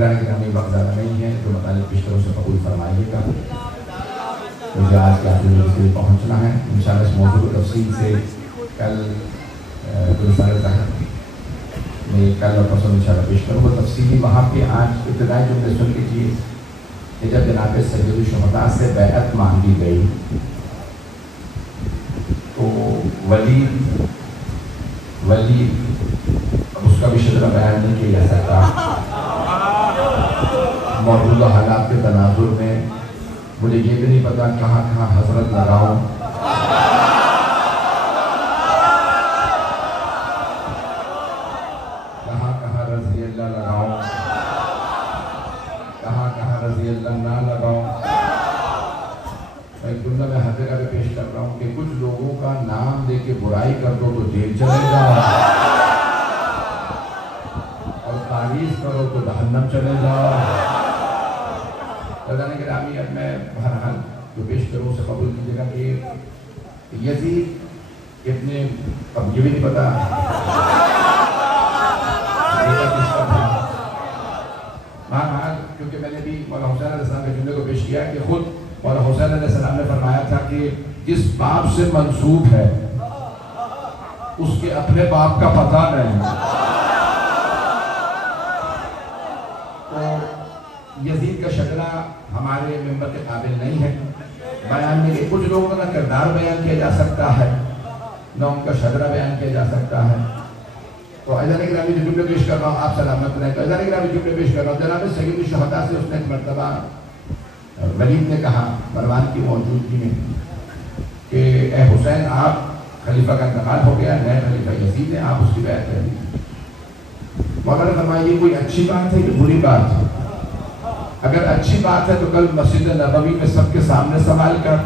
हज़रात गिरामी वक्त ज़्यादा नहीं है तो मतलब बिस्तरों से कबूल फरमाइएगा। मुझे आज के आखिर में पहुँचना है इंशाअल्लाह। इस मौजूद को तफसील से कल मैं कल और परसों इंशाअल्लाह पेश करूँगा तफसीली वहाँ पे। आज इब्तिदाई जुमले सुन लीजिए कि जब जनाब सैयदुल शुहदा से बैअत मांगी गई तो वलीद अब उसका भी शजरा बयान नहीं किया जा सकता। मौजूदा हालात के तनाजुर में मुझे ये भी नहीं पता कहाँ कहाँ हजरत लगाऊं, कहाँ कहाँ रज़ी अल्लाह लगाऊं, कहाँ कहाँ रज़ी अल्लाह ना लगाऊं। मैं जुमला में हर जगह पे पेश कर रहा हूँ कि कुछ लोगों का नाम लेके बुराई कर दो तो जेल चले जाओ, और तारीफ करो तो जहन्नम चले जाओ। बताने के रामी अब मैं बहरहाल जो पेश करूँ उसे कबूल कीजिएगा कि यजीद इतने, अब ये भी नहीं पता बहरहाल, क्योंकि मैंने भी मौला हुसैन अलैहिस्सलाम के जुमले को पेश किया कि खुद मौला हुसैन अलैहिस्सलाम ने फरमाया था कि जिस बाप से मंसूब है उसके अपने बाप का पता नहीं। तो यजीद का शजरा हमारे मेंबर के काबिल नहीं है बयान में कि कुछ लोगों का किरदार बयान किया जा सकता है न उनका शजरा बयान किया जा सकता है। तो अज़ान गिरामी जो जुमले पेश कर रहा हूँ आप सलामत रहें। तो अज़ान गिरामी जुमले पेश कर रहा हूँ। जनाब सैयदुल शुहदा से उसने एक मरतबा वलीद ने कहा मरवान की मौजूदगी में कि ए हुसैन आप खलीफा का इंतकाल हो गया, नए खलीफा यजीद है, आप उसकी बैत कर लीजिए। मौला ने फरमाया ये कोई अच्छी बात है कि बुरी बात है? अगर अच्छी बात है तो कल मस्जिद नबवी में सबके सामने सवाल कर,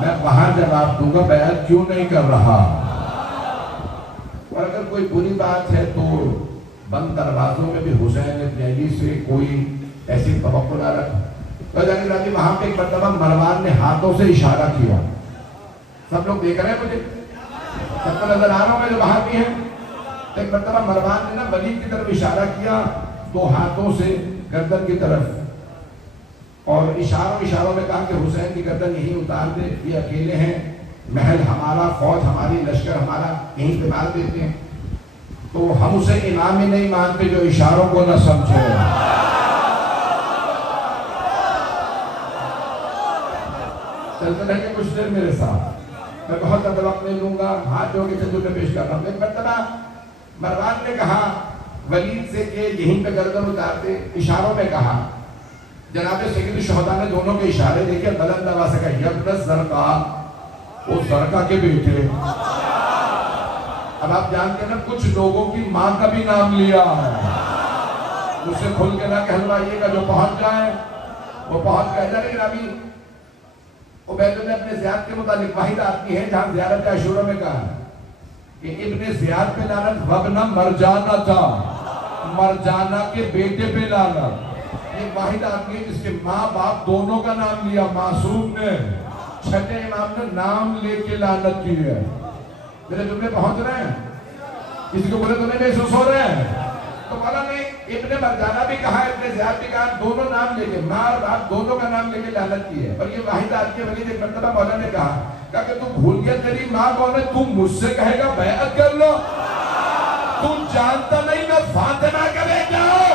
मैं वहां जवाब दूंगा बैत क्यों नहीं कर रहा। और अगर कोई बुरी बात है तो बंद दरवाजों में भी हुसैन इब्न अली से कोई ऐसी तवक्को ना रख। तो जानी वहां पे एक मरतबा मरवान ने हाथों से इशारा किया, सब लोग देख रहे हैं, मुझे सबको नजर आ रहा हूं मैं जो बाहर भी है। तो एक मरतबा मरवान ने ना वलीद की तरफ इशारा किया दो हाथों से गर्दन की तरफ, और इशारों में कहा कि हुसैन की गर्दन यहीं उतार दे, ये अकेले हैं, महल हमारा, फौज हमारी, लश्कर हमारा, यहीं पे मार देते हैं। तो हम उसे इमाम ही नहीं मानते जो इशारों को न समझे। चलते रहेंगे कुछ देर मेरे साथ, मैं बहुत ज्यादा वक्त नहीं लूंगा। हाथ जोड़ के जुमले पेश कर रहा हूँ। एक मरतबा मरवान ने कहा वलीद से कि यहीं पे गर्दन उतार दे, इशारों में कहा। जनाब सैयदुल शुहदा ने दोनों के इशारे देखे, बुलंद आवाज से कहा यब्न ज़रक़ा, वो ज़रक़ा के बेटे। अब आप जानते हैं ना कुछ लोगों की माँ का भी नाम लिया है, उससे खुल के ना कहलवाइएगा, जो पहुंच जाए वो पहुंच गए। लेकिन अभी उबैद ने अपने ज़ियाद के मुताबिक वाहिद आदमी है जहां ज़ियारत का अशूरा में कहा कि इब्ने ज़ियाद पे लानत, वब्न मरजाना था, मरजाना के बेटे पे लानत। ये वाहिद आदमी है जिसके माँ बाप दोनों का नाम लिया। मासूम ने, छठे इमाम ने नाम लेके लानत की है। मेरे जुमले पहुंच रहे हैं? किसी को बोले तो नहीं महसूस हो रहे हैं? तो बोला नहीं, इब्ने मरजाना भी कहा, इब्ने ज़ियाद भी कहा, दोनों नाम लेके, माँ और बाप दोनों का नाम लेके लानत की है। और ये वाहिद आदमी वलीद एक मरतबा मौला ने कहा कि तू भूल गया तेरी माँ कौन है, तू मुझसे कहेगा बैअत कर लो, तू जानता नहीं मैं फातिमा का बेटा हूं।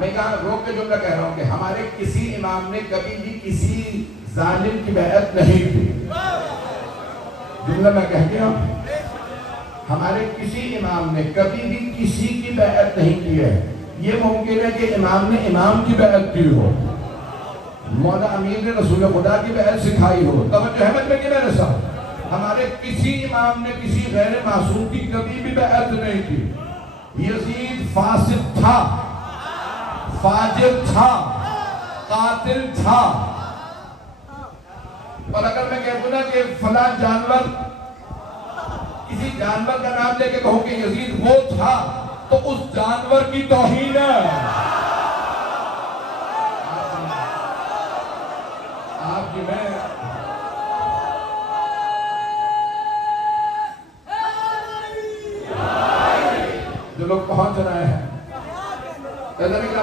मैं कहा रोक के जुमला कह रहा हूं कि हमारे किसी इमाम ने कभी भी किसी जालिम की बैअत नहीं की। जुमला मैं कह गया, हमारे किसी इमाम ने कभी भी किसी की बैअत नहीं की है। ये मुमकिन है कि इमाम ने इमाम की बैअत की हो, मौला अमीर ने रसूल खुदा की बैअत सिखाई हो। तवज्जो है मतलब कि मेरे साथ, हमारे किसी इमाम ने किसी गैर मासूम की कभी भी बैअत नहीं की। यजीद फासिक था, फाजिर था, कातिल था। और अगर मैं कह दूं ना कि फला जानवर, किसी जानवर का नाम लेके कहूं कि यजीद वो था, तो उस जानवर की तौहीन है। आपकी मैं जो लोग पहुंच रहे हैं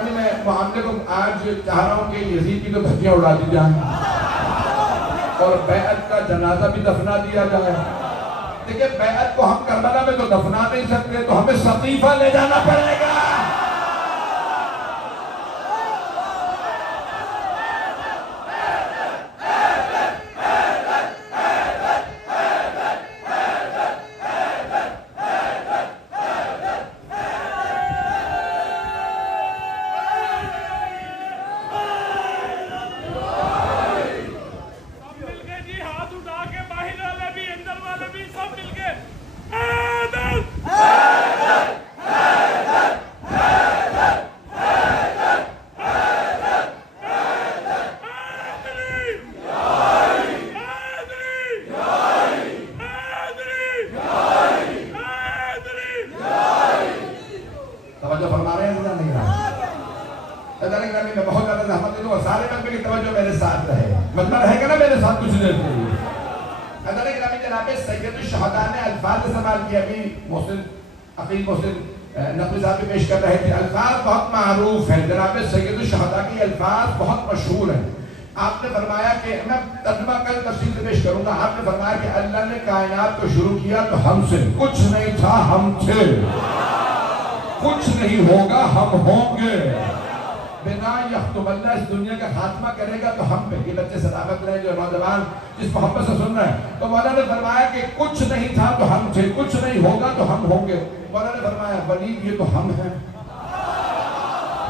मैं मामले को आज चाह रहा हूं कि यजीद की तो धज्जियां उड़ा दी जाए और बैअत का जनाजा भी दफना दिया जाए। देखिए बैअत को हम करबला में तो दफना नहीं सकते, तो हमें सकीफा ले जाना पड़ेगा। मैं बहुत ज्यादा रहमत दे दूंगा, सारे मजमे की तवज्जो मेरे साथ रहे, मजमा रहेगा ना मेरे साथ कुछ देर के लिए। जनाब सैयद शहदा ने अल्फाज इस्तेमाल किए, अभी मोहसिन अकील मोहसिन नकवी साहब भी पेश कर रहे थे। अल्फाज बहुत मारूफ है, जनाब सैयद शहदा के अल्फाज बहुत मशहूर है। आपने फरमाया कि मैं तर्जुमा कल तफसील से पेश करूंगा। आपने फरमाया कि अल्लाह ने कायनात को शुरू किया तो हमसे, कुछ नहीं था हम थे, कुछ नहीं होगा हम होंगे, बिना यख्तुमल्लाह इस दुनिया का खात्मा करेगा तो हम पे। ये बच्चे सदाकत रहे जो नौजवान जिस मोहब्बत से सुन रहे हैं, तो मौला ने फरमाया कि कुछ नहीं था तो हम थे, कुछ नहीं होगा तो हम होंगे। मौला ने फरमाया वली ये तो हम हैं,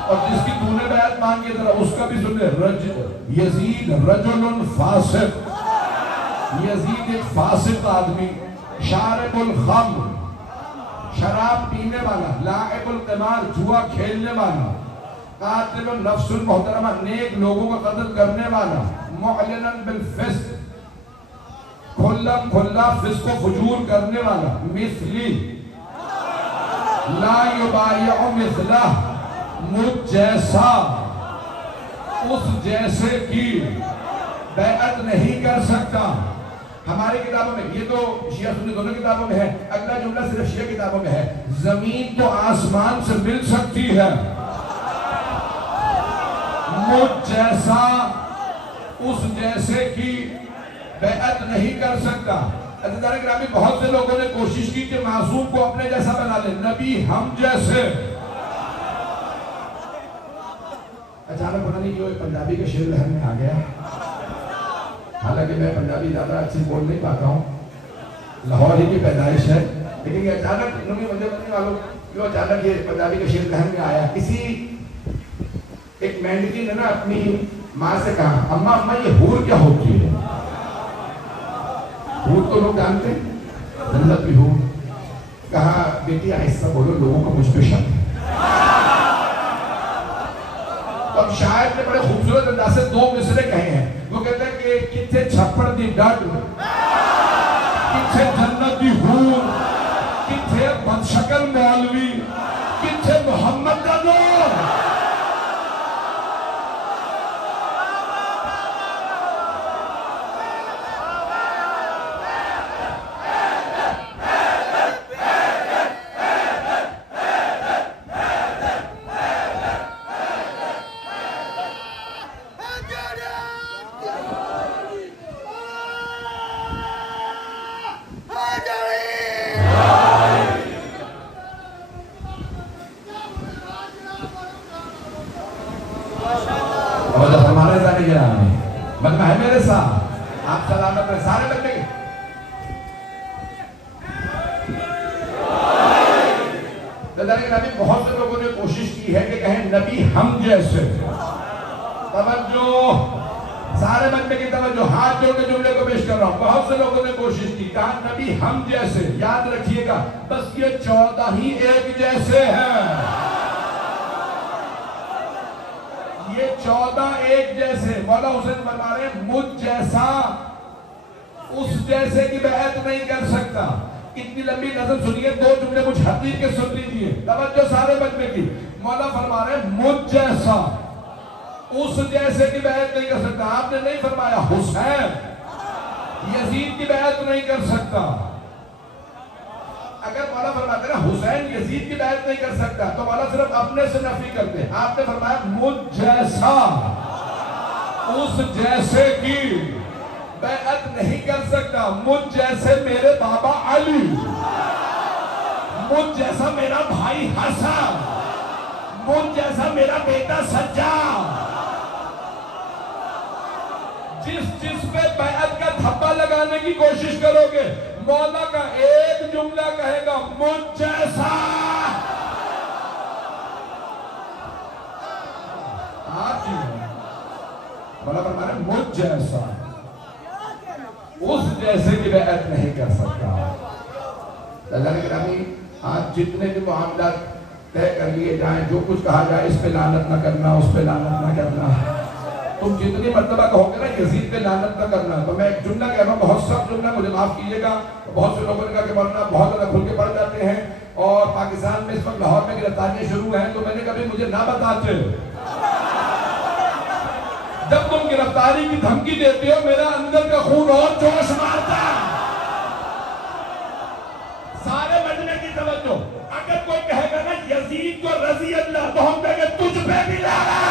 और जिसकी तूने बैत मांगी जरा उसका भी सुन ले। यजीद रजुलन फासिक, यजीद एक फासिक आदमी, शारिबुल खम्र शराब पीने वाला, लाइबुल क़िमार जुआ खेलने वाला, कातिलुन नफ्सुल मोहतरमा नेक लोगों का कत्ल करने वाला, मुअलिनन बिल फिस्क खुल्लम खुल्ला फिस्क फुजूर करने वाला, मिस्ली ला युबायउ मिस्ला मुझ जैसा उस जैसे की बैअत नहीं कर सकता। हमारी किताबों में ये तो शिया सुन्नी दोनों किताबों में है, अगला जुमला सिर्फ शिया किताबों में है। जमीन तो आसमान से मिल सकती है, मुझ जैसा उस जैसे की बैअत नहीं कर सकता। ग्रामी बहुत से लोगों ने कोशिश की कि मासूम को अपने जैसा बना ले, नबी हम जैसे। अचानक पता नहीं क्यों पंजाबी के शेर लहर में आ गया। हालांकि मैं पंजाबी ज्यादा अच्छी बोल नहीं पाता हूँ, लाहौर ही की पैदाइश है, लेकिन ये अचानक मुझे बनने वालों क्यों अचानक ये पंजाबी के शेर लहर में आया। किसी एक मेंढकी ने ना अपनी माँ से कहा, अम्मा अम्मा ये हूर क्या होती है? हूर तो लोग जानते हैं, जन्नत भी हूर। कहा बेटी आहिस्ता बोलो, लोगों को मुझ पे शक है। अब शायद ने बड़े खूबसूरत अंदाज से दो मिसरे कहे हैं। वो कहते हैं कि किथे छप्पड़ दी डट, किथे जन्नत दी हूर, किथे बदशक्ल मौलवी, किथे मोहम्मद का नूर। बदमा है मेरे साथ, आप सलामत रहे सारे बंदे। नबी बहुत से लोगों ने कोशिश की है कि कहें नबी हम जैसे। तवज्जो, सारे बंदे की तवज्जो, हाथ जोड़ के जुमले को पेश कर रहा हूं। बहुत से लोगों ने कोशिश की, कहा नबी हम जैसे। याद रखिएगा बस ये 14 ही एक जैसे हैं, ये 14 एक जैसे। मौला हुसैन फरमा रहे मुझ जैसा उस जैसे की बैअत नहीं कर सकता। कितनी लंबी नजर सुनिए, दो जुमले कुछ हकीर के सुन लीजिए, तवज्जो सारे बजने की। मौला फरमा रहे मुझ जैसा उस जैसे की बैत नहीं कर सकता। आपने नहीं फरमाया हुसैन यजीद की बैत नहीं कर सकता। अगर मौला फरमाते ना हुसैन यजीद की बैत नहीं कर सकता तो मौला सिर्फ अपने से नफी करते। आपने फरमाया मुझ जैसा उस जैसे की बैत नहीं कर सकता। मुझ जैसे मेरे बाबा अली, मुझ जैसा मेरा भाई हसन, मुझ जैसा मेरा बेटा सज्जाद। जिस पे बैत का धब्बा लगाने की कोशिश करोगे, मौला का एक जुमला कहेगा मुझ जैसा। मौला फरमा रहे मुझ जैसा उस जैसे की बैत नहीं कर सकता। आज जितने भी मामला तय कर लिए जाए, जो कुछ कहा जाए, इस पे लानत न करना, उस पे लानत न करना, तुम जितनी मर्तबा कहोगे ना यजीद पे लानत न करना, तो मैं एक जुमला कह रहा हूँ, बहुत सब जुमला मुझे माफ कीजिएगा, बहुत से लोगों ने कहा कि वरना बहुत ज्यादा खुल के पढ़ जाते हैं और पाकिस्तान में इस वक्त लाहौर में गिरफ्तारियां शुरू हैं, तो मैंने कभी मुझे ना बताते। जब तुम गिरफ्तारी की धमकी देते हो मेरा अंदर का खून और जोश मारता। सारे बजने की तवज्जो। अगर कोई कहेगा ना यजीद को रजी अल्लाह, तो हम कहेंगे तुझ पे भी ला रहा।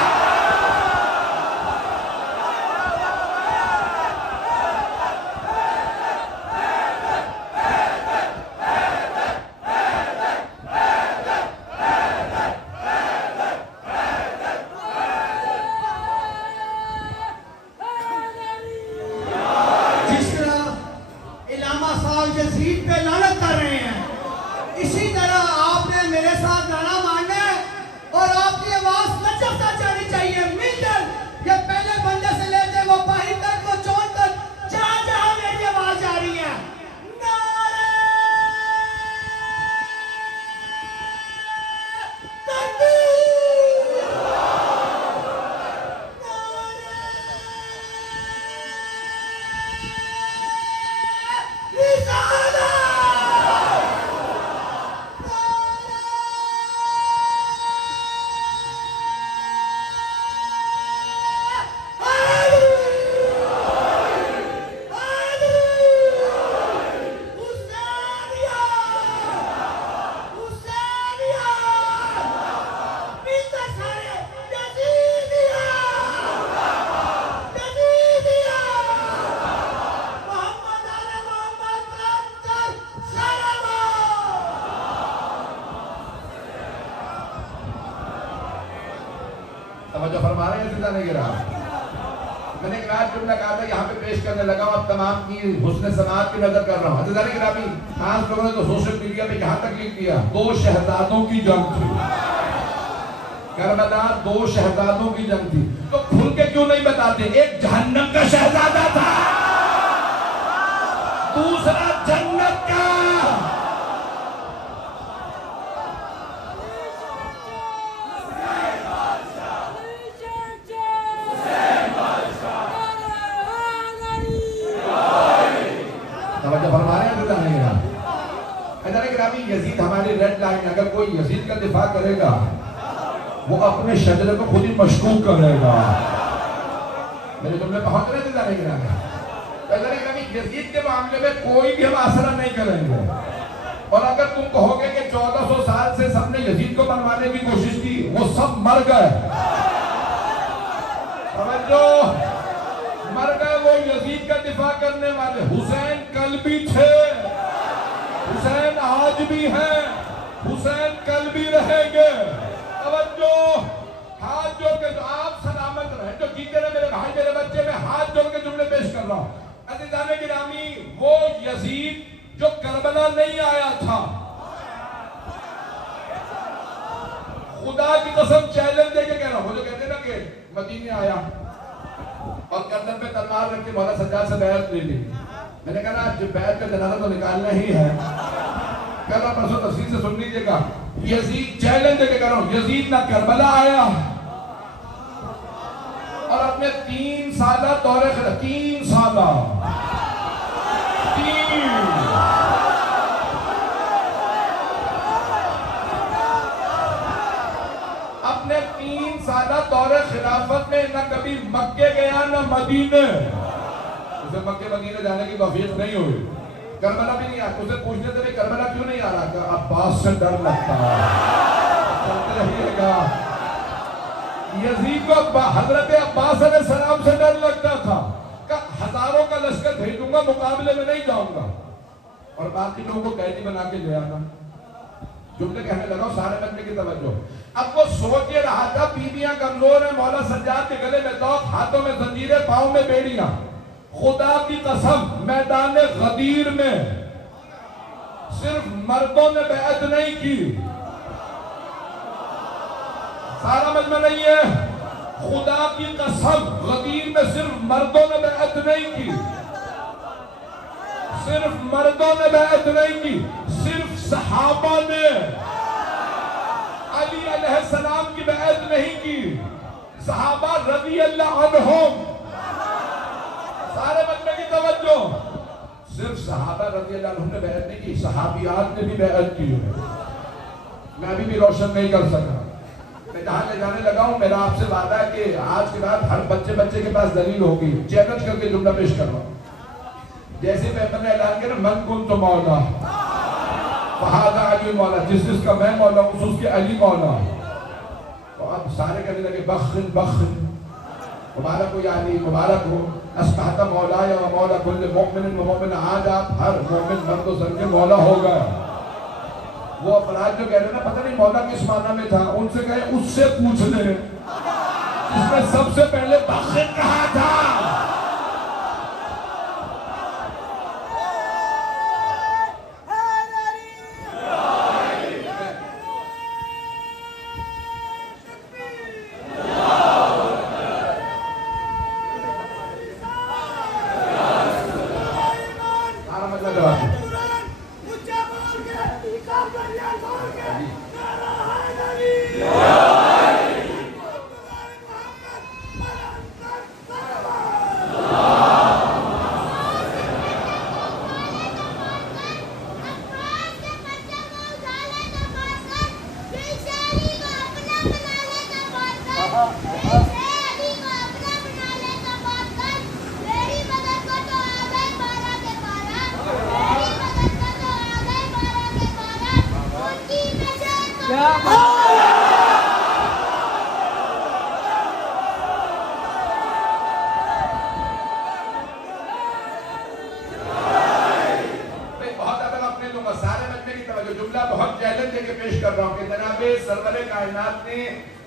जो फरमा रहे हैं जिंदा नहीं गिरा। मैंने एक रात जुमला कहा था यहाँ पे पेश करने लगा, अब तमाम की हुस्न समात की नजर कर रहा हूँ। जिंदा नहीं गिरा भी खास लोगों ने तो सोशल मीडिया पे यहाँ तक लिख दिया, दो शहजादों की जंग थी करबला, दो शहजादों की जंग थी। तो खुल के क्यों नहीं बताते? एक जहन्नम का शहजादा था, दूसरा जन्नत का। यजीद हमारी रेड लाइन, अगर कोई यजीद का दिफा करेगा वो अपने शजरे को खुद ही मशकूक करेगा। मेरे जुमले पहुंच रहे थे। यजीद के मामले में कोई भी हम आसरा नहीं करेंगे। और अगर तुम कहोगे कि 1400 साल से सबने यजीद को बनवाने की कोशिश की, वो सब मर गए, समझो मर गए। वो यजीद का दिफा करने वाले हुसैन कल भी थे, हुसैन आज भी हैं, हुसैन कल भी रहेंगे। तवज्जो, हाथ जोड़ के, तो आप सलामत रहे, जो जीते रहे मेरे भाई मेरे बच्चे, में हाथ जोड़ के जुमले पेश कर रहा हूं। अज़ीज़ाने गिरामी, वो यजीद जो करबला नहीं आया था, खुदा की कसम चैलेंज देके कह रहा हूं, वो जो कहते ना कि मदीने आया और गर्दन पे तलवार रख के मौला सज्जाद से बैत ले ली। मैंने कहा ना जो बैत का जनाजा तो निकालना ही है। कल परसों तफसील से सुन लीजिएगा। यजीद चैलेंज देके कह रहा हूं, यजीद ना करबला आया और अपने 3 साल दौरे 3 साल खिलाफत में न कभी मक्के गया न मदीने, उसे मक्के मदीने जाने की तौफीक नहीं हुई, करबला भी नहीं आता। उसे पूछने से भी करबला क्यों नहीं आ रहा, अब्बास से डर लगता है। चलते रहिएगा। यजीद को हजरत अब्बास अलैहिस्सलाम से डर लगता था, हजारों का लश्कर भेजूंगा, मुकाबले में नहीं जाऊंगा, और बाकी लोगों को कैदी बना के ले आना। जुमले कहने लगा, सारे बंदे की तवज्जो। अब वो सोच ये रहा था, बीबियां कमजोर है, मौला सज्जाद के गले में तौक, हाथों में जंजीरें, पांव में बेड़ियां। खुदा की कसम, मैदान गदीर में सिर्फ मर्दों ने बैअत नहीं की, सारा मजमा नहीं है। खुदा की कसम, गदीर में सिर्फ मर्दों ने बैअत नहीं की, सिर्फ मर्दों ने बैअत नहीं की, सिर्फ सहाबा ने अली अलैहिस्सलाम की बैअत नहीं की। सहाबा रज़ी अल्लाह अन्हुम, सारे बंदे की तवज्जो, सिर्फ सहाबा रज़ी अल्लाह अन्हुम ने बैअत नहीं की, सहाबियात ने भी बैअत की है। मैं अभी भी रोशन नहीं कर सका, मैं जहां ले जाने लगा हूं, मेरा आपसे वादा है कि आज के बाद हर बच्चे के पास दलील होगी। चैलेंज करके जुमला पेश करवा, जैसे पैगंबर ने ऐलान किया, मन कुन तो मौला फहादा अली मौला, जिसका मैं मौला हूं उसके अली मौला। तो अब सारे कहने लगे बख्न बख्न, मुबारक हो या अली, मुबारक हो, अस्बहता मौला या मौला कुल्ल मुमिन व मुमिना, आज आप हर मोमिन मर्द व ज़न के मौला हो गए। वो अपराध जो कह रहे ना, पता नहीं मौला किस माना में था, उनसे कहे उससे पूछ ले जिसने सबसे पहले बख्न कहा था।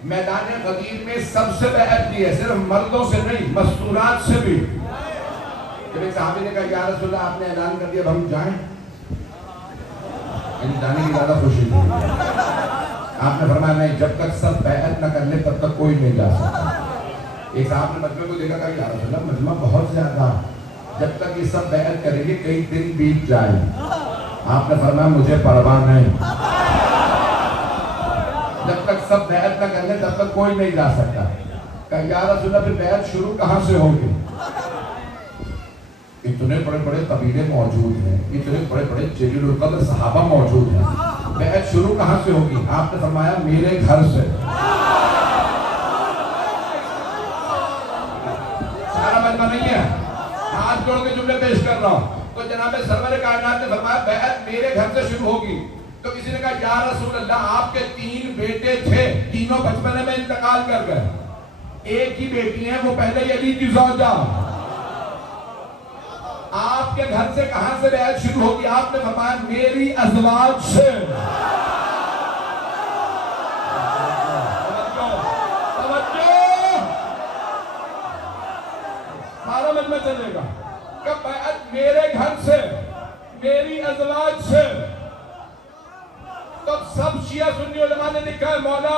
मैदान गदीर में सबसे बैअत की है, सिर्फ मर्दों से नहीं, मस्तूरात से भी। जब एक साहबी ने कहा, या रसूल अल्लाह, आपने ऐलान कर दिया, अब हम जाएं? जाने की ज्यादा खुशी थी। आपने फरमाया नहीं, जब तक सब बैअत न कर ले तब तक कोई नहीं जा सकता। एक साहब ने मजमे को देखा, कहा या रसूल अल्लाह, मजमा बहुत ज्यादा, जब तक ये सब बैअत करेंगे कई दिन बीत जाए। आपने फरमाया मुझे परवाह नहीं, जब तक सब बैअत न कर ले तब तक कोई नहीं जा सकता। कहा या रसूल अल्लाह, फिर बैअत शुरू कहां से होगी? इतने बड़े बड़े कबीले मौजूद हैं, इतने बड़े बड़े जलीलुल कद्र सहाबा मौजूद हैं, बैअत शुरू कहां से होगी? आपने फरमाया मेरे घर से। सारा मजमा नहीं है, हाथ जोड़ के जुमले पेश कर रहा हूं। तो जनाब सरवर कायनात ने फरमाया बैअत मेरे घर से शुरू होगी। तो किसी ने कहा या रसूल अल्लाह, आपके 3 बेटे थे, तीनों बचपने में इंतकाल कर गए, एक ही बेटी है, वो पहले ही अली की ज़ौजा। आपके घर से कहां से बैअत शुरू होगी? आपने फरमाया मेरी अज़वाज से। सारा मजमा चलेगा, कब बैअत मेरे घर से, मेरी अज़वाज से। तब सब शिया सुन्नी उलमा ने लिखा है, मौला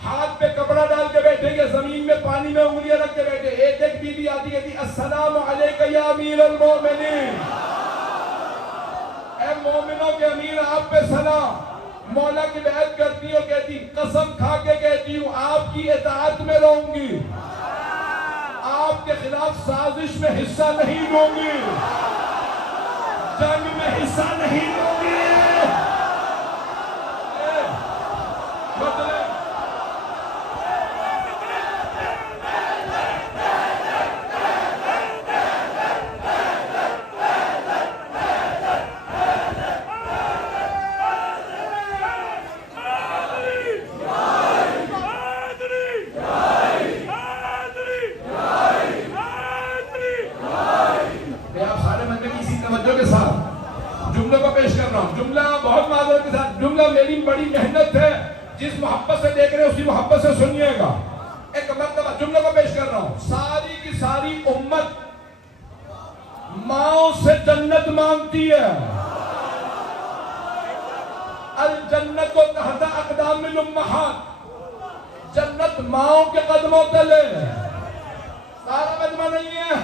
हाथ पे कपड़ा डाल के बैठे या जमीन में पानी में उंगलियां रख के बैठे। एक बीवी आती है, अस्सलामु अलैका या अमीरुल मोमिनीन, ऐ मोमिनों के अमीर आप पे सलाम। मौला की बैअत करती हो, कहती कसम खा के कहती हूँ आपकी इताअत में रहूंगी, आपके खिलाफ साजिश में हिस्सा नहीं लूंगी, जंग में हिस्सा नहीं लूंगी। मेरी बड़ी मेहनत है, जिस मोहब्बत से देख रहे हैं उसी मोहब्बत से सुनिएगा। एक मरतबा जुमले को पेश कर रहा हूं। सारी की सारी उम्मत माओ से जन्नत मांगती है। अल जन्नत को तहता अक़दामिल उम्महात, जन्नत माओ के कदमों तले। सारा मजमा नहीं है,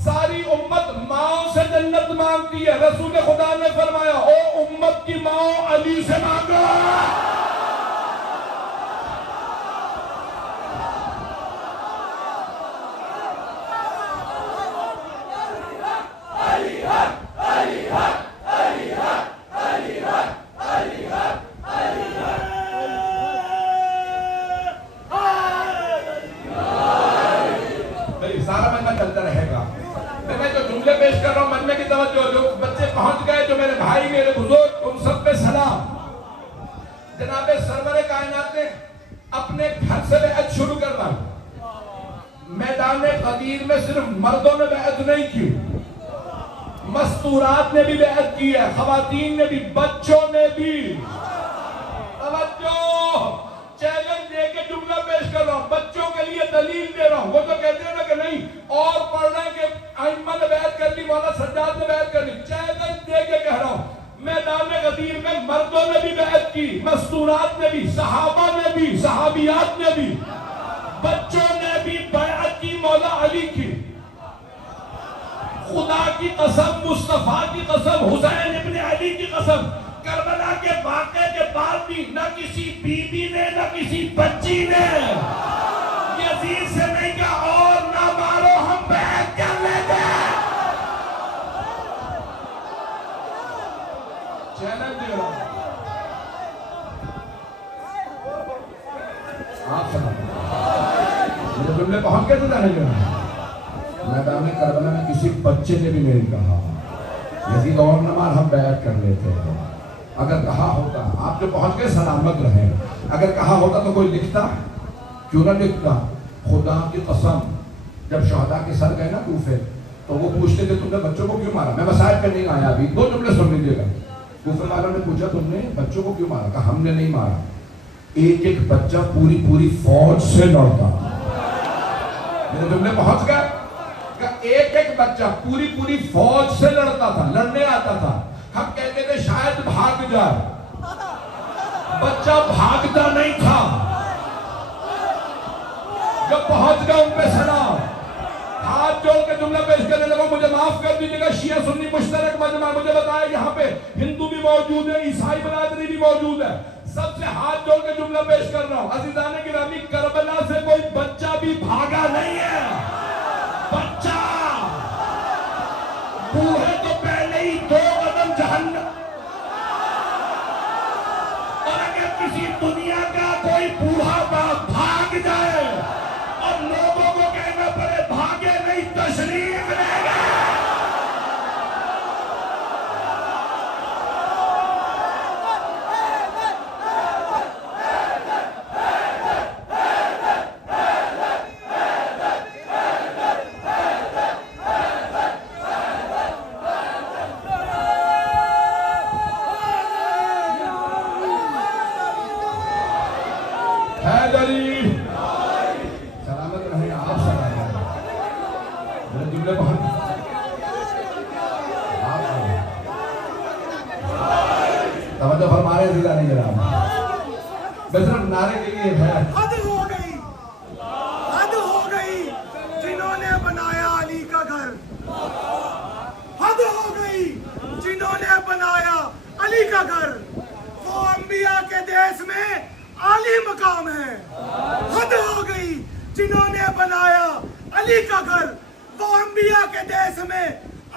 सारी उम्मत माओ से जन्नत मांगती है। रसूल खुदा ने फरमाया, ओ उम्मत की माओ अली से मांगो। सारा मजमा चलता रहेगा। मैं जो जुमले पेश कर रहा हूं, मजमे की तवज्जो। जो बच्चे पहुंच गए, जो मेरे भाई मेरे बुजुर्ग, उन सब पे सलाम। जनाबे सरवरे कायनात ने अपने घर से बैअत शुरू करना। मैदान गदीर में सिर्फ मर्दों ने बैअत नहीं की, मस्तूरात ने भी बैअत की है, खवातीन ने भी, बच्चों ने भी। तवज्जो, चैलेंज दे के जुमला पेश कर रहा हूं, बच्चों के लिए दलील दे रहा हूं। वो तो कहते हैं ना कि नहीं और पढ़ रहे हैं कि आइम्मा ने बैत कर ली, मौला सज्जाद ने बैत कर ली। चैलेंज दे के कह रहा हूं, मैदान गदीर में मर्दों ने भी बैत की, मस्तूरात ने भी, सहाबा ने भी, सहाबियात ने भी, बच्चों ने भी बैत की मौला अली की। खुदा की कसम, मुस्तफा की कसम, हुसैन इब्ने अली की कसम, करबला के वाक़े के बाद भी न किसी बीबी ने, न किसी बच्ची ने यजीद से नहीं कहा और ना मारो, हम बैत कर लेते। चैलेंज दे रहा हूं आप सब, मेरे जुमले पहुंच गए थे जाने जो मैदान करबला में किसी बच्चे ने भी नहीं कहा यजीद और ना मार, हम बैत कर लेते हैं। अगर कहा होता, आप जो पहुंच गए सलामत रहे, अगर कहा होता तो कोई लिखता, क्यों ना लिखता। खुदा की कसम, जब शहदा के सर गए ना कूफे, तो वो पूछते थे तुमने बच्चों को क्यों मारा। मैं मसाइल पे नहीं आया, अभी दो जुमले सुन लीजिएगा। कूफे वालों ने पूछा तुमने बच्चों को क्यों मारा, कहा हमने नहीं मारा, एक एक बच्चा पूरी पूरी फौज से लड़ता। मेरे जुमले पहुंच गए, एक एक बच्चा पूरी पूरी फौज से लड़ता था, लड़ने आता था। हम कहते थे शायद भाग जाए, बच्चा भागता नहीं था। जब पहुंच गया उन पे सलाम, हाथ जोड़ के जुमला पेश करने लगा, मुझे माफ कर दीजिएगा, शिया सुन्नी मुश्तरक मजमा। मुझे बताया यहाँ पे हिंदू भी मौजूद है, ईसाई बरादरी भी मौजूद है, सबसे हाथ जोड़ के जुमला पेश कर रहा हूं। अज़ीज़ाने गिरामी, करबला से कोई बच्चा भी भागा नहीं है। बच्चा बूढ़े तो पहले ही 2 कदम जहन्नम। और अगर किसी दुनिया का कोई बूढ़ा बाप भाग जाए और लोगों को कहना पड़े भागे नहीं, तशरीफ ले गए। सलामत रहे आप, सलामत मेरे जुमले बहुत तवज्जो फरमा रहे थे नहीं जनाब, मैं सिर्फ नारे के लिए है। हद हो गई, हद हो गई जिन्होंने बनाया अली का घर, हद हो गई जिन्होंने बनाया अली का घर। वो अंबिया के देश में आली मकाम है। हद हो गई जिन्होंने बनाया अली का घर, वो अंबिया के देश में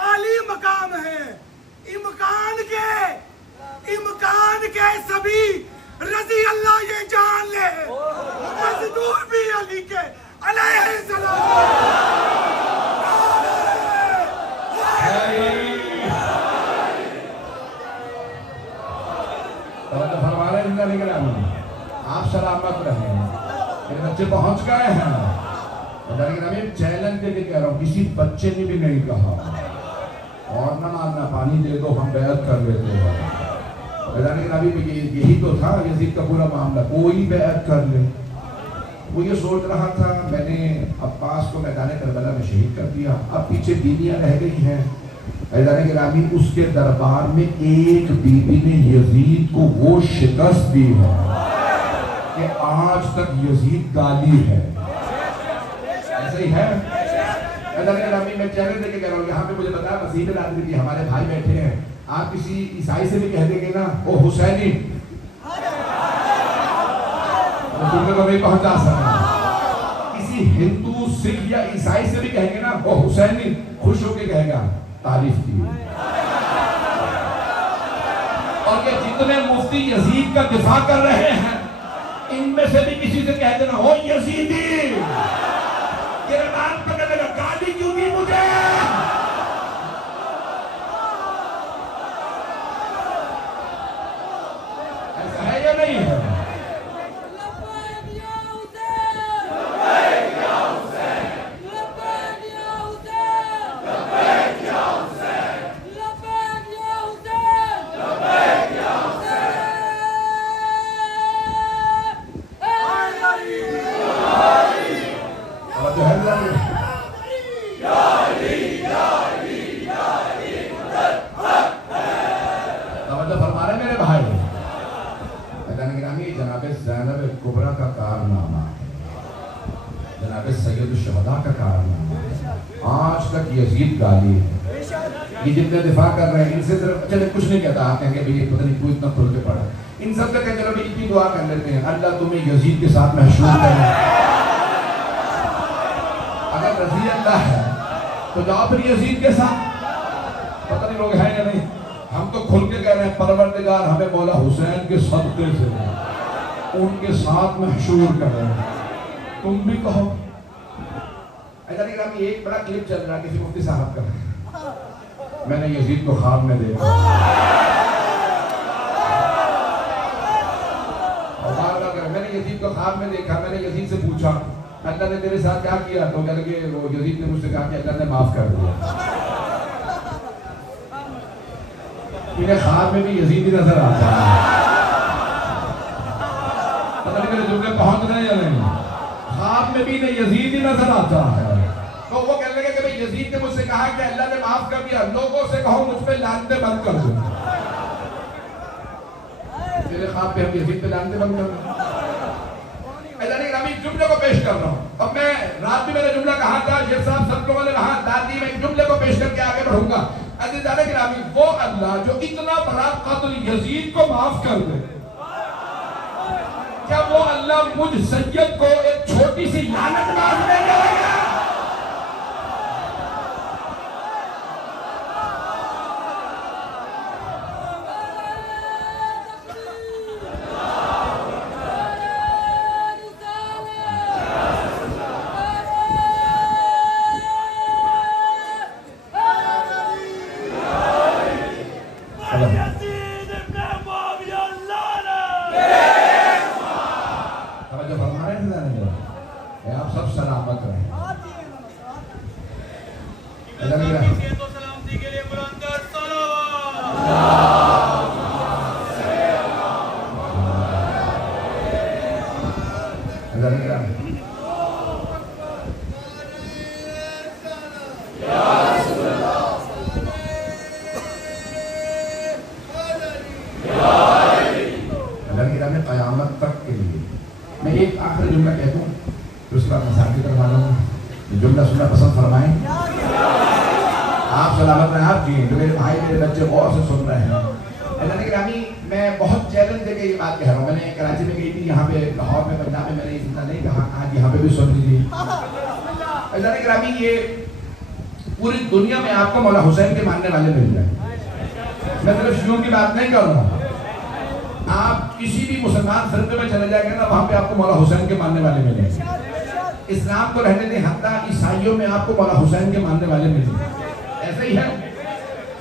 आली मकाम है। इमकान के सभी रजी अल्लाह ये जान ले, मजदूर भी अली के अलैहिस्सलाम। आप सलामत रहे, मेरे बच्चे पहुंच गए हैं। चैलेंज देके कह रहा हूँ, किसी बच्चे ने भी नहीं कहा और ना मारना, पानी दे दो हम बैत कर लेते हैं। मैदान नबी में यही तो था यजीद का पूरा मामला, कोई बैत कर ले। वो ये सोच रहा था मैंने अब्बास को मैदान करबला में शहीद कर दिया, अब पीछे बीवियां रह गई हैं। मैदान नबी उसके दरबार में एक बीबी ने यजीद को वो शिकस्त दी है कि आज तक यजीद गाली है। ऐसे ही है। मैं चेहरे देके कह रहा हूँ, यहाँ पे मुझे बताया मसीह आदमी थी, हमारे भाई बैठे हैं, आप किसी ईसाई से भी कह देंगे ना ओ हुसैनी, तुमने तो नहीं पहुंचा सकता। किसी हिंदू सिख या ईसाई से भी कहेंगे ना ओ हुसैनी, खुश होके कहेगा तारीफ की। और ये जितने मुफ्ती यजीद का दिफा कर रहे हैं, इनमें से भी किसी से कह देना ओ यजीदी, गिरबान पकड़ लेगा, गाली क्यों दी मुझे? ऐसा है या नहीं है? यजीद गाली है। ये जितने दिफा कर रहे हैं इनसे सिर्फ चले कुछ नहीं कहता, आप कहेंगे भाई पता नहीं क्यों इतना खुल के पड़ा, इन सब से कहते चलो इतनी दुआ कर लेते हैं अल्लाह तुम्हें यजीद के साथ महशूर करे। अगर रजी अल्लाह है तो जाओ फिर यजीद के साथ। पता नहीं लोग हैं या नहीं, हम तो खुल के कह रहे हैं परवरदिगार हमें मौला हुसैन के सदके से उनके साथ महशूर कर रहे हैं, तुम भी कहो। एक बड़ा क्लिप चल रहा है किसी मुफ्ती साहब का, मैंने यजीद को ख्वाब में देखा, मैंने यजीद को ख्वाब में देखा। मैंने यजीद से पूछा अल्लाह ने तेरे साथ क्या किया, तो कह लगे वो यजीद ने मुझसे कहा कि अल्लाह ने माफ कर दिया। इन्हें ख्वाब में भी यजीद ही नजर आता है, पता नहीं मेरे जुमले पहुंच रहे हैं या नहीं। ख्वाब में भी इन्हें यजीद ही नजर आता है। तो वो कहने लगे कि भाई यजीद ने मुझसे कहा कि अल्लाह ने माफ कर दिया, लोगों से कहो मुझ पे लानते बंद कर दो। मेरे ख्वाब पे हम यजीद पे लानते बंद कर दो। मैं जुमले को पेश कर रहा हूँ, और मैं रात में मैंने जुमला कहा था, शेख साहब सब लोगों ने कहा दादी मैं जुमले को पेश करके आगे बढ़ूंगा। अज़ीज़ाने गिरामी, वो अल्लाह जो इतना बड़ा कत्ल यजीद को माफ कर दे, क्या वो अल्लाह मुझ सैयद को एक छोटी सी लानत माफ नहीं करेगा? आप सब सलामत रहे। सलामती के लिए बुलंद में क़यामत तक के लिए मैं एक आखिरी जुमला कह दूं, उसके बाद मसाल की तरफ आना जुमला सुनना पसंद फरमाएं। आप सलामत रहें आप जी, मेरे भाई मेरे बच्चे गौर से सुन रहे हैं। ग्रामी मैं बहुत चैलेंज देके ये बात कह रहा हूँ। मैंने कराची में गई थी, यहाँ पे लाहौर में पंजाब में मैंने इतना नहीं कहा, आज यहाँ पे भी सुन लीजिए। ग्रामी ये पूरी दुनिया में आपको मौला हुसैन के मानने वाले मिल जाए। मैं सिर्फ शियों की बात नहीं कर रहा हूँ, आप किसी भी मुसलमान फिरके में चले जाएंगे ना, वहां पे आपको मौला हुसैन के मानने वाले मिलेंगे। इस्लाम को रहने दें, हत्ता ईसाइयों में आपको मौला हुसैन के मानने वाले मिलेंगे। ऐसे ही है,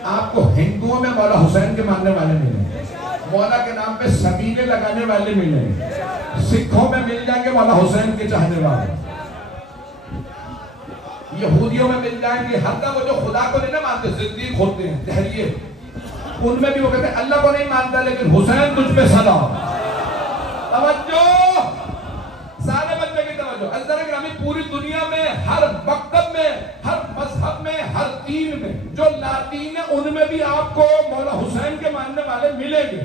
आपको हिंदुओं में मौला हुसैन के मानने वाले मिलेंगे, मौला के नाम पे सबीले लगाने वाले मिलेंगे, सिखों में मिल जाएंगे मौला हुसैन के चाहने वाले, यहूदियों में मिल जाएंगे, हत्ता वो जो खुदा को नहीं ना मानते, सिद्दीक होते हैं, तहरिये उनमें भी वो कहते हैं अल्लाह को नहीं मानता लेकिन हुसैन तुझ पे सलाम। तवज्जो, सारे बच्चे की तवज्जो। अज़र ग्रामी पूरी दुनिया में हर मकतब में, हर मजहब में, हर दीन में जो लातीन है उनमें भी आपको मौला हुसैन के मानने वाले मिलेंगे,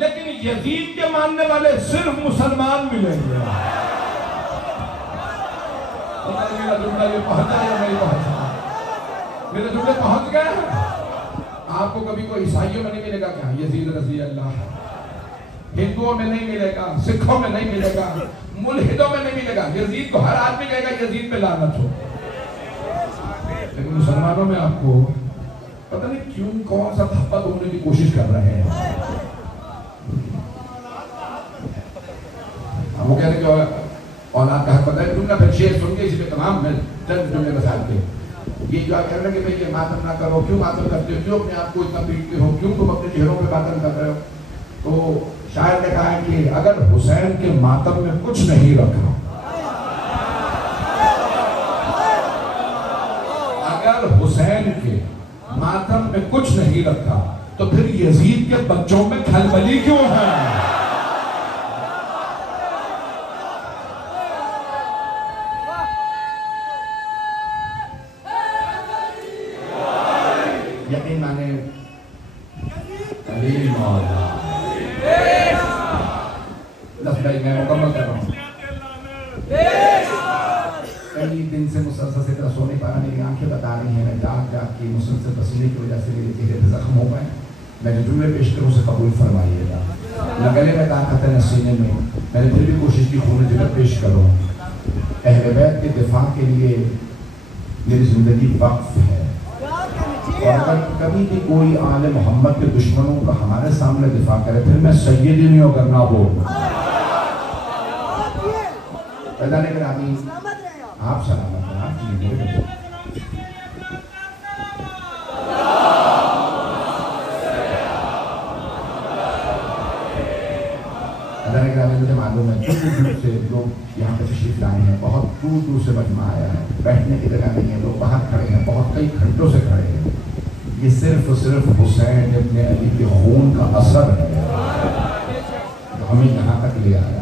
लेकिन यजीद के मानने वाले सिर्फ मुसलमान मिलेंगे। मेरा जुमला ये पहुंचा या नहीं पहुंचा? मेरे जुमले पहुंच गए। आपको कभी कोई ईसाइयों में नहीं मिलेगा क्या यजीद रज़ी अल्लाह, हिंदुओं में नहीं मिलेगा, सिखों में नहीं मिलेगा, मुल्हिदों में नहीं मिलेगा। यजीद को हर आदमी कहेगा यजीद पे लानत हो, लेकिन मुसलमानों में आपको पता नहीं क्यों कौन सा थप्पा ढूंढने की कोशिश कर रहे हैं। वो कह रहे कि औलाद का हक पता है, तुमने फिर शेर सुन के इसलिए तमाम में चंद जुमले बता के ये जो आप कह रहे हैं कि भाई ये मातम ना करो, क्यों मातम करते हो, क्यों अपने आप को इतना पीटते हो, क्यों तुम अपने चेहरों पे मातम कर रहे हो? तो शायर ने कहा है कि अगर हुसैन के मातम में कुछ नहीं रखा, अगर हुसैन के मातम में कुछ नहीं रखा तो फिर यजीद के बच्चों में खलबली क्यों है? यकीन माने अली मौला भाई मैं मुकम्मल कर रहा हूँ। कई दिन से मुसलसल से तरह सो नहीं पा रहा, मेरी आंखें बता रही हैं, मैं जाग जाग की मुसलसल पसीने की वजह से मेरे चेहरे पे जख्म हो गए। मैं जो जुमले पेश करूँ उसे कबूल फरमाइएगा। न गले में ताकत है न सीने में, मैंने फिर भी कोशिश की खून जिगर पेश करूँ। अहले बैत के दिफा के लिए मेरी जिंदगी वक्फ है, और अगर कभी भी कोई आले मोहम्मद के दुश्मनों का हमारे सामने दिफा करे फिर मैं सैयदी नहीं होकर ना हो। आप सलामत हैं, आप मुझे मालूम है दूर दूर से लोग यहाँ पे तशरीफ लाए हैं, बहुत दूर दूर से मजमा आया है, बैठने की जगह नहीं है, लोग बाहर खड़े हैं, बहुत कई घंटों से खड़े हैं। ये सिर्फ हुसैन इब्न अली के खून का असर है जो हमें यहाँ तक ले आया।